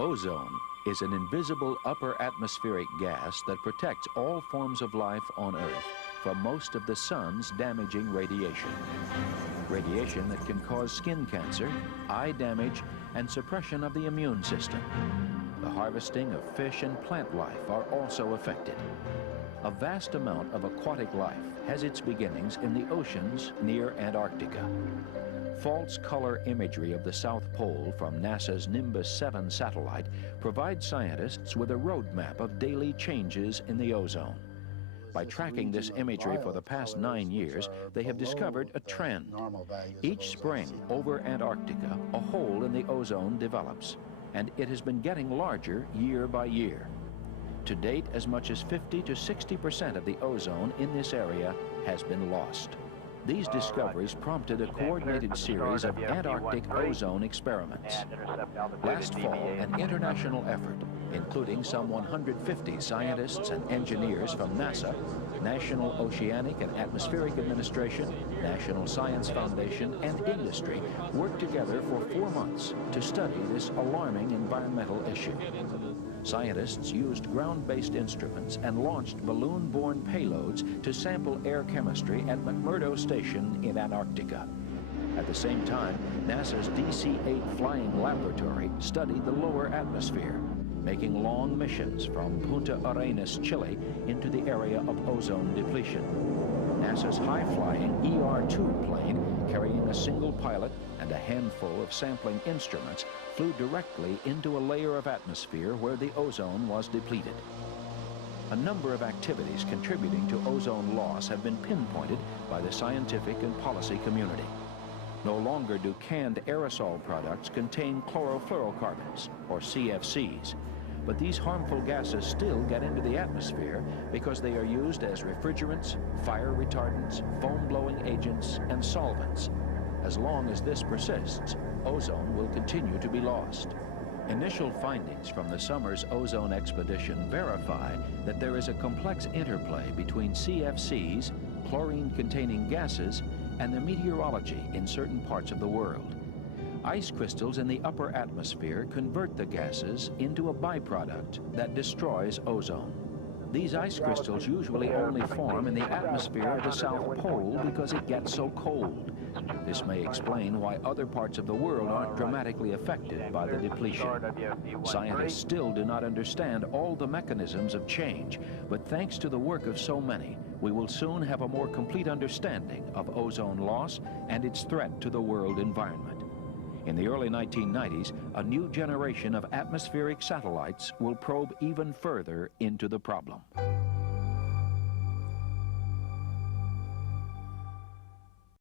Ozone is an invisible upper atmospheric gas that protects all forms of life on Earth from most of the sun's damaging radiation. Radiation that can cause skin cancer, eye damage, and suppression of the immune system. The harvesting of fish and plant life are also affected. A vast amount of aquatic life has its beginnings in the oceans near Antarctica. False color imagery of the South Pole from NASA's Nimbus 7 satellite provides scientists with a roadmap of daily changes in the ozone. By tracking this imagery for the past 9 years, they have discovered a trend. Each spring over Antarctica, a hole in the ozone develops, and it has been getting larger year by year. To date, as much as 50 to 60% of the ozone in this area has been lost. These discoveries prompted a coordinated series of Antarctic ozone experiments. Last fall, an international effort, including some 150 scientists and engineers from NASA, National Oceanic and Atmospheric Administration, National Science Foundation, and industry, worked together for 4 months to study this alarming environmental issue. Scientists used ground-based instruments and launched balloon-borne payloads to sample air chemistry at McMurdo Station in Antarctica. At the same time, NASA's DC-8 flying laboratory studied the lower atmosphere, making long missions from Punta Arenas, Chile, into the area of ozone depletion. NASA's high-flying ER-2 plane, carrying a single pilot and a handful of sampling instruments, flew directly into a layer of atmosphere where the ozone was depleted. A number of activities contributing to ozone loss have been pinpointed by the scientific and policy community. No longer do canned aerosol products contain chlorofluorocarbons, or CFCs, but these harmful gases still get into the atmosphere because they are used as refrigerants, fire retardants, foam-blowing agents, and solvents. As long as this persists, ozone will continue to be lost. Initial findings from the summer's ozone expedition verify that there is a complex interplay between CFCs, chlorine-containing gases, and the meteorology in certain parts of the world. Ice crystals in the upper atmosphere convert the gases into a byproduct that destroys ozone. These ice crystals usually only form in the atmosphere of the South Pole because it gets so cold. This may explain why other parts of the world aren't dramatically affected by the depletion. Scientists still do not understand all the mechanisms of change, but thanks to the work of so many, we will soon have a more complete understanding of ozone loss and its threat to the world environment. In the early 1990s, a new generation of atmospheric satellites will probe even further into the problem.